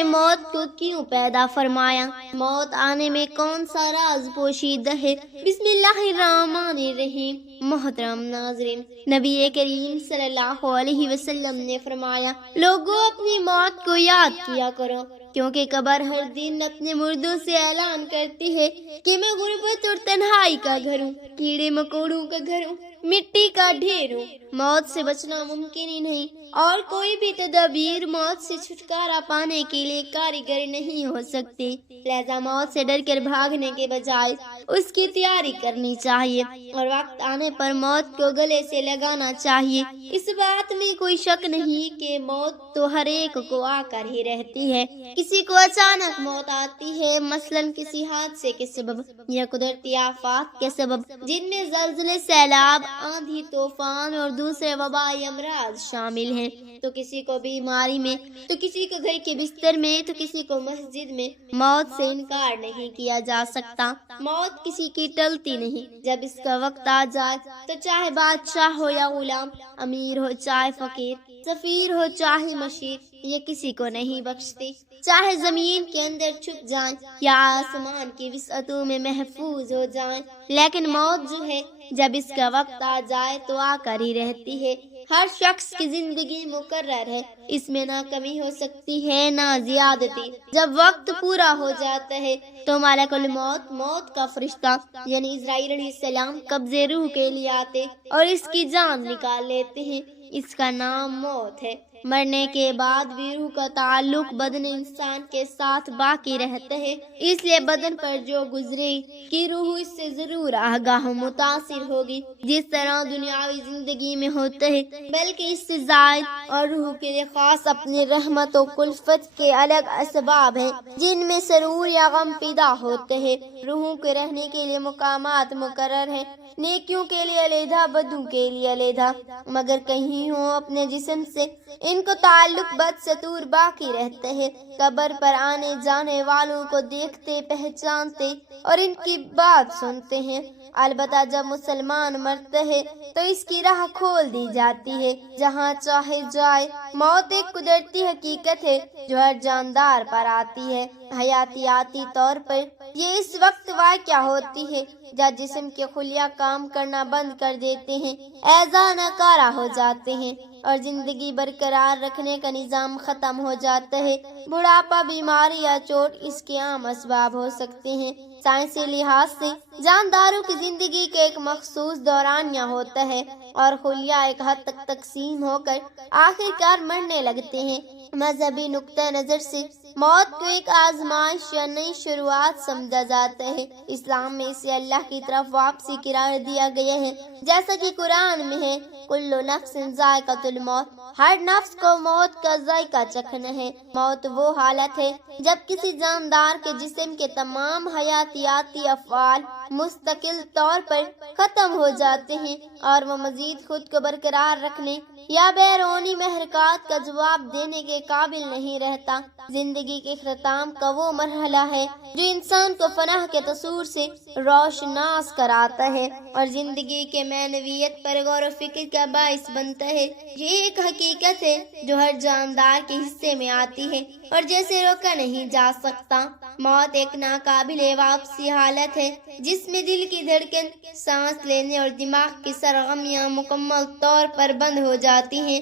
نے موت کو کیوں پیدا فرمایا؟ موت آنے میں کون سا راز پوشیدہ ہے؟ بسم اللہ الرحمن الرحیم۔ محترم ناظرین، نبی کریم صلی اللہ علیہ وسلم نے فرمایا، لوگوں اپنی موت کو یاد کیا کرو، کیونکہ قبر ہر دن اپنے مردوں سے اعلان کرتی ہے کہ میں غربت اور تنہائی کا گھر ہوں، کیڑے مکوڑوں کا گھر ہوں، مٹی کا ڈھیر ہوں۔ موت سے بچنا ممکن ہی نہیں، اور کوئی بھی تدابیر موت سے چھٹکارا پانے کے لیے کارگر نہیں ہو سکتی۔ لہذا موت سے ڈر کر بھاگنے کے بجائے اس کی تیاری کرنی چاہیے، اور وقت آنے پر موت کو گلے سے لگانا چاہیے۔ اس بات میں کوئی شک نہیں کہ موت تو ہر ایک کو آ کر ہی رہتی ہے۔ کسی کو اچانک موت آتی ہے، مثلاً کسی حادثے کے سبب یا قدرتی آفات کے سبب، جن میں زلزلے، سیلاب، آندھی، طوفان اور دوسرے وبائی امراض شامل ہیں۔ تو کسی کو بیماری میں، تو کسی کو گھر کے بستر میں، تو کسی کو مسجد میں۔ موت سے انکار نہیں کیا جا سکتا۔ موت کسی کی ٹلتی نہیں۔ جب اس کا وقت آ جائے تو چاہے بادشاہ ہو یا غلام، امیر ہو چاہے فقیر، سفیر ہو چاہے مشیر، یہ کسی کو نہیں بخشتی۔ چاہے زمین کے اندر چھپ جائیں یا آسمان کی وسعتوں میں محفوظ ہو جائیں، لیکن موت جو ہے، جب اس کا وقت آ جائے تو آ کر ہی رہتی ہے۔ ہر شخص کی زندگی مقرر ہے، اس میں نہ کمی ہو سکتی ہے نہ زیادتی۔ جب وقت پورا ہو جاتا ہے تو ملک الموت، موت کا فرشتہ یعنی اسرائیل علیہ السلام، قبضے روح کے لیے آتے اور اس کی جان نکال لیتے ہیں۔ اس کا نام موت ہے۔ مرنے کے بعد بھی روح کا تعلق بدن انسان کے ساتھ باقی رہتا ہے، اس لیے بدن پر جو گزرے کہ روح اس سے ضرور آگاہ متاثر ہوگی، جس طرح دنیاوی زندگی میں ہوتا ہے، بلکہ اس سے زائد۔ اور روح کے لیے خاص اپنی رحمت و کلفت کے الگ اسباب ہیں، جن میں سرور یا غم پیدا ہوتے ہیں۔ روحوں کے رہنے کے لیے مقامات مقرر ہیں، نیکیوں کے لیے علیحدہ، بدوں کے لیے علیحدہ، مگر کہیں ہوں اپنے جسم سے ان کو تعلق بدستور باقی رہتے ہیں۔ قبر پر آنے جانے والوں کو دیکھتے، پہچانتے اور ان کی بات سنتے ہیں۔ البتہ جب مسلمان مرتا ہے تو اس کی راہ کھول دی جاتی ہے، جہاں چاہے جائے۔ موت ایک قدرتی حقیقت ہے جو ہر جاندار پر آتی ہے۔ حیاتیاتی طور پر یہ اس وقت واقع ہوتی ہے جب جسم کے خلیہ کام کرنا بند کر دیتے ہیں، اعضاء ناکارہ ہو جاتے ہیں اور زندگی برقرار رکھنے کا نظام ختم ہو جاتا ہے۔ بڑھاپا، بیماری یا چوٹ اس کے عام اسباب ہو سکتے ہیں۔ سائنسی لحاظ سے جانداروں کی زندگی کا ایک مخصوص دورانیہ ہوتا ہے اور خلیہ ایک حد تک تقسیم ہو کر آخر کار مرنے لگتے ہیں۔ مذہبی نقطہ نظر سے موت کو ایک آزمائش یا نئی شروعات سمجھا جاتا ہے۔ اسلام میں اسے اللہ کی طرف واپسی قرار دیا گیا ہے، جیسا کہ قرآن میں ہے، کل نفس ذائقۃ الموت، ہر نفس کو موت کا ذائقہ چکھنا ہے۔ موت وہ حالت ہے جب کسی جاندار کے جسم کے تمام حیاتیاتی افعال مستقل طور پر ختم ہو جاتے ہیں اور وہ مزید خود کو برقرار رکھنے یا بیرونی محرکات کا جواب دینے کے قابل نہیں رہتا۔ زندگی کے اختتام کا وہ مرحلہ ہے جو انسان کو فنا کے تصور سے روشناس کراتا ہے اور زندگی کے معنویت پر غور و فکر کا باعث بنتا ہے۔ یہ ایک حقیقت ہے جو ہر جاندار کے حصے میں آتی ہے اور جیسے روکا نہیں جا سکتا۔ موت ایک ناقابل واپسی حالت ہے جس میں دل کی دھڑکن، سانس لینے اور دماغ کی سرگرمیاں مکمل طور پر بند ہو جاتی ہیں،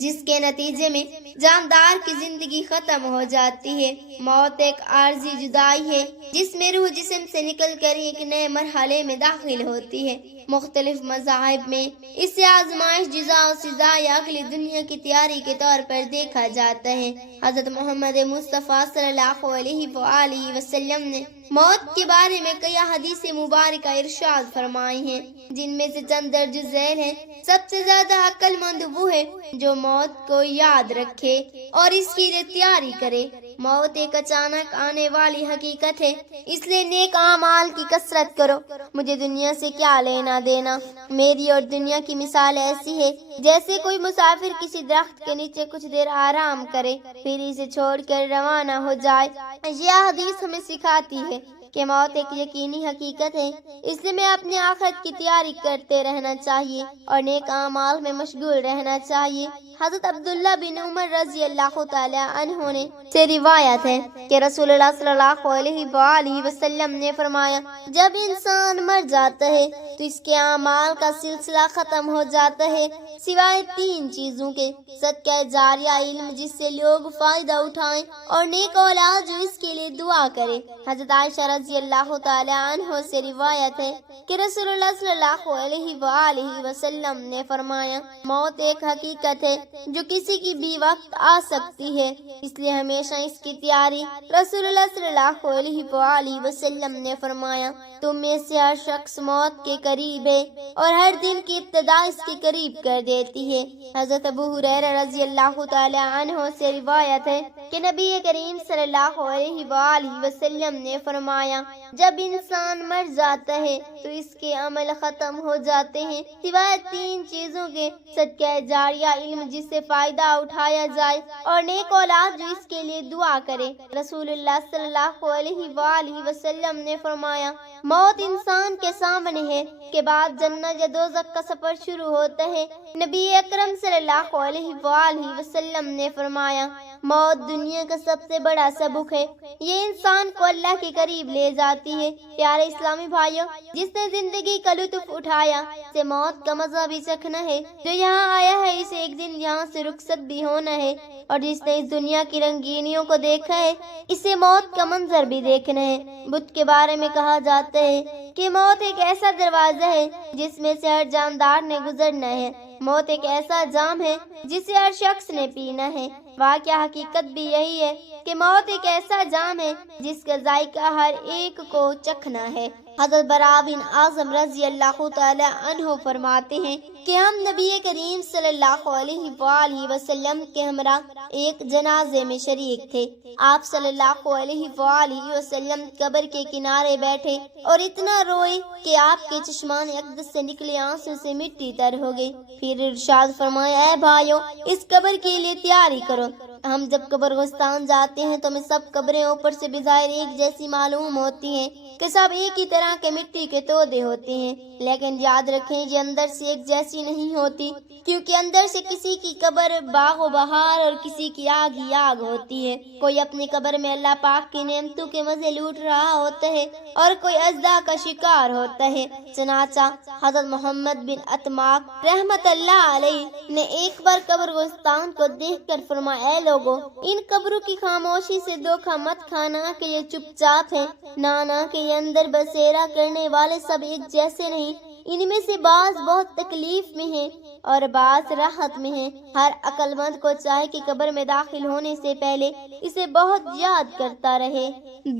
جس کے نتیجے میں جاندار کی زندگی ختم ہو جاتی ہے۔ موت ایک عارضی جدائی ہے جس میں روح جسم سے نکل کر ایک نئے مرحلے میں داخل ہوتی ہے۔ مختلف مذاہب میں اسے آزمائش، جزا و سزا یا اگلی دنیا کی تیاری کے طور پر دیکھا جاتا ہے۔ حضرت محمد مصطفیٰ صلی اللہ علیہ وآلہ وسلم نے موت کے بارے میں کئی حدیث مبارکہ ارشاد فرمائی ہیں، جن میں سے چند درج ذیل ہیں۔ سب سے زیادہ عقل مند وہ ہے جو موت کو یاد رکھے اور اس کی تیاری کرے۔ موت ایک اچانک آنے والی حقیقت ہے، اس لیے نیک اعمال کی کثرت کرو۔ مجھے دنیا سے کیا لینا دینا؟ میری اور دنیا کی مثال ایسی ہے جیسے کوئی مسافر کسی درخت کے نیچے کچھ دیر آرام کرے، پھر اسے چھوڑ کر روانہ ہو جائے۔ یہ حدیث ہمیں سکھاتی ہے کہ موت ایک یقینی حقیقت ہے، اس لیے میں اپنے آخرت کی تیاری کرتے رہنا چاہیے اور نیک اعمال میں مشغول رہنا چاہیے۔ حضرت عبداللہ بن عمر رضی اللہ تعالی عنہ نے سے روایت ہے کہ رسول اللہ صلی اللہ علیہ وآلہ وسلم نے فرمایا، جب انسان مر جاتا ہے تو اس کے اعمال کا سلسلہ ختم ہو جاتا ہے سوائے 3 چیزوں کے: صدقہ جاریہ، علم جس سے لوگ فائدہ اٹھائیں، اور نیک اولاد جو اس کے لیے دعا کرے۔ حضرت عائشہ رضی اللہ تعالی عنہ سے روایت ہے کہ رسول اللہ صلی اللہ علیہ وآلہ وسلم نے فرمایا، موت ایک حقیقت ہے جو کسی کی بھی وقت آ سکتی ہے، اس لیے ہمیشہ اس کی تیاری۔ رسول اللہ صلی اللہ علیہ وآلہ وسلم نے فرمایا، تم میں سے ہر شخص موت کے قریب ہے اور ہر دن کی ابتدا اس کے قریب کر دیتی ہے۔ حضرت ابو ہریرہ رضی اللہ تعالی عنہ سے روایت ہے کہ نبی کریم صلی اللہ علیہ وآلہ وسلم نے فرمایا، جب انسان مر جاتا ہے تو اس کے عمل ختم ہو جاتے ہیں سوائے 3 چیزوں کے: صدقہ جاریہ، علم جس سے فائدہ اٹھایا جائے، اور نیک اولاد جو اس کے لیے دعا کرے۔ رسول اللہ صلی اللہ علیہ وآلہ وسلم نے فرمایا، موت انسان کے سامنے ہے کے بعد جنت یا دوزخ کا سفر شروع ہوتا ہے۔ نبی اکرم صلی اللہ علیہ وآلہ وسلم نے فرمایا، موت دنیا کا سب سے بڑا سبق ہے، یہ انسان کو اللہ کے قریب لے جاتی ہے۔ پیارے اسلامی بھائیوں، جس نے زندگی کا لطف اٹھایا اسے موت کا مزہ بھی چکھنا ہے، جو یہاں آیا ہے اسے ایک دن یہاں سے رخصت بھی ہونا ہے، اور جس نے اس دنیا کی رنگینیوں کو دیکھا ہے اسے موت کا منظر بھی دیکھنا ہے۔ بدھ کے بارے میں کہا جاتا ہے کہ موت ایک ایسا دروازہ ہے جس میں سے ہر جاندار نے گزرنا ہے، موت ایک ایسا جام ہے جسے ہر شخص نے پینا ہے۔ واقعہ حقیقت بھی یہی ہے کہ موت ایک ایسا جام ہے جس کا ذائقہ ہر ایک کو چکھنا ہے۔ حضرت براء بن عازب رضی اللہ تعالی عنہ فرماتے ہیں کہ ہم نبی کریم صلی اللہ علیہ وآلہ وسلم کے ہمراہ ایک جنازے میں شریک تھے۔ آپ صلی اللہ علیہ وآلہ وسلم قبر کے کنارے بیٹھے اور اتنا روئے کہ آپ کے چشمان اقدس سے نکلے آنسو سے مٹی تر ہو گئی۔ پھر ارشاد فرمایا، اے بھائیو، اس قبر کے لیے تیاری کرو۔ ہم جب قبرستان جاتے ہیں تو ہمیں سب قبریں اوپر سے بظاہر ایک جیسی معلوم ہوتی ہیں کہ سب ایک ہی طرح کے مٹی کے تودے ہوتے ہیں، لیکن یاد رکھیں یہ اندر سے ایک جیسی نہیں ہوتی، کیونکہ اندر سے کسی کی قبر باغ و بہار اور کسی کی آگ ہی آگ ہوتی ہے۔ کوئی اپنی قبر میں اللہ پاک کی نعمتوں کے مزے لوٹ رہا ہوتا ہے اور کوئی اژدھا کا شکار ہوتا ہے۔ چنانچہ حضرت محمد بن اتماق رحمت اللہ علیہ نے ایک بار قبرستان کو دیکھ کر فرمایا، اے لوگو، ان قبروں کی خاموشی سے دھوکہ مت کھانا کہ یہ چپ چاپ ہے، نانا کہ یہ اندر بسیرا کرنے والے سب ایک جیسے نہیں، ان میں سے بعض بہت تکلیف میں ہیں اور بعض راحت میں ہیں۔ ہر عقل مند کو چاہے کہ قبر میں داخل ہونے سے پہلے اسے بہت یاد کرتا رہے۔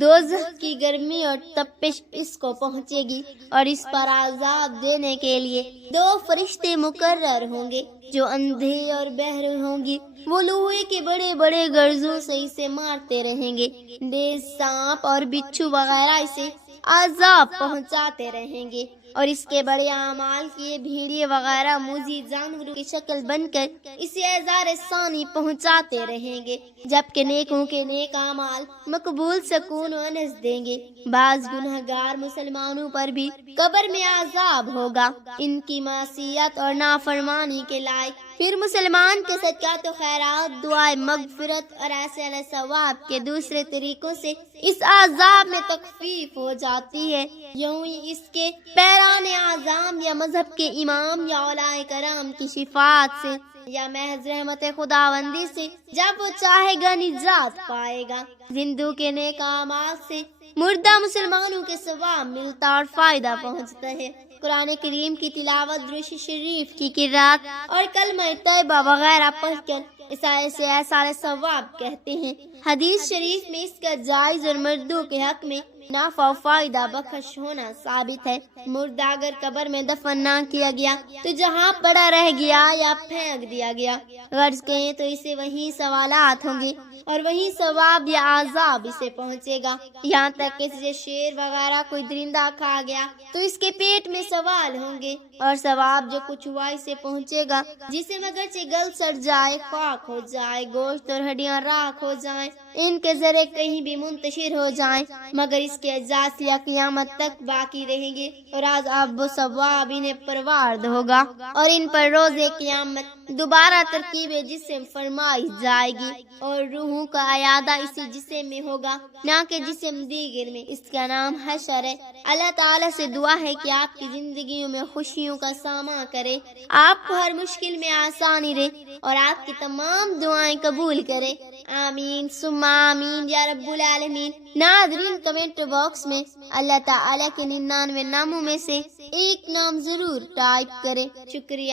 دوزخ کی گرمی اور تپش اس کو پہنچے گی اور اس پر عذاب دینے کے لیے 2 فرشتے مقرر ہوں گے جو اندھے اور بہرے ہوں گے۔ وہ لوہے کے بڑے بڑے گرزوں سے اسے مارتے رہیں گے، نیز، سانپ اور بچھو وغیرہ اسے عذاب پہنچاتے رہیں گے، اور اس کے بڑے اعمال کیے بھیڑیے وغیرہ موذی جانوروں کی شکل بن کر اسے اعزار ثانی پہنچاتے رہیں گے، جبکہ نیکوں کے نیک اعمال مقبول سکون و انس دیں گے۔ بعض گنہگار مسلمانوں پر بھی قبر میں عذاب ہوگا ان کی معصیت اور نافرمانی کے لائق۔ پھر مسلمان کے صدقات و خیرات، دعائے مغفرت اور ایسے علیہ ثواب کے دوسرے طریقوں سے اس عذاب میں تخفیف ہو جاتی ہے۔ یوں ہی اس کے پیران اعظام یا مذہب کے امام یا اولیاء کرام کی شفاعت سے یا محض رحمت خداوندی سے جب وہ چاہے گا نجات پائے گا۔ زندوں کے نیک اعمال سے مردہ مسلمانوں کے ثواب ملتا اور فائدہ پہنچتا ہے۔ قرآن کریم کی تلاوت، درود شریف کی قرات اور کلمہ طیبہ وغیرہ پڑھ کر اسے ایسا ثواب کہتے ہیں۔ حدیث شریف میں اس کا جائز اور مردوں کے حق میں نفع و فائدہ بخش ہونا ثابت ہے۔ مردہ اگر قبر میں دفن نہ کیا گیا تو جہاں پڑا رہ گیا یا پھینک دیا گیا، غرض کہیں تو اسے وہیں سوالات ہوں گے اور وہیں ثواب یا عذاب اسے پہنچے گا۔ یہاں تک کہ اسے شیر وغیرہ کوئی درندہ کھا گیا تو اس کے پیٹ میں سوال ہوں گے اور ثواب جو کچھ ہوا اسے پہنچے گا، جسے مگر سے گل سڑ جائے، خاک ہو جائے، گوشت اور ہڈیاں راکھ ہو جائیں، ان کے ذرے کہیں بھی منتشر ہو جائیں، مگر اس کے اجزاء یا قیامت تک باقی رہیں گے اور عذاب و ثواب انہیں پروارد ہوگا اور ان پر روز قیامت دوبارہ ترکیب جسم فرمائی جائے گی اور روحوں کا اعادہ اسی جسم میں ہوگا، نہ کہ جسم دیگر میں۔ اس کا نام حشر ہے۔ اللہ تعالیٰ سے دعا ہے کہ آپ کی زندگیوں میں خوشیوں کا سامنا کرے، آپ کو ہر مشکل میں آسانی دے اور آپ کی تمام دعائیں قبول کرے۔ آمین ثم آمین یا رب العالمین۔ ناظرین، کمنٹ باکس میں اللہ تعالیٰ کے 99 ناموں میں سے ایک نام ضرور ٹائپ کرے۔ شکریہ۔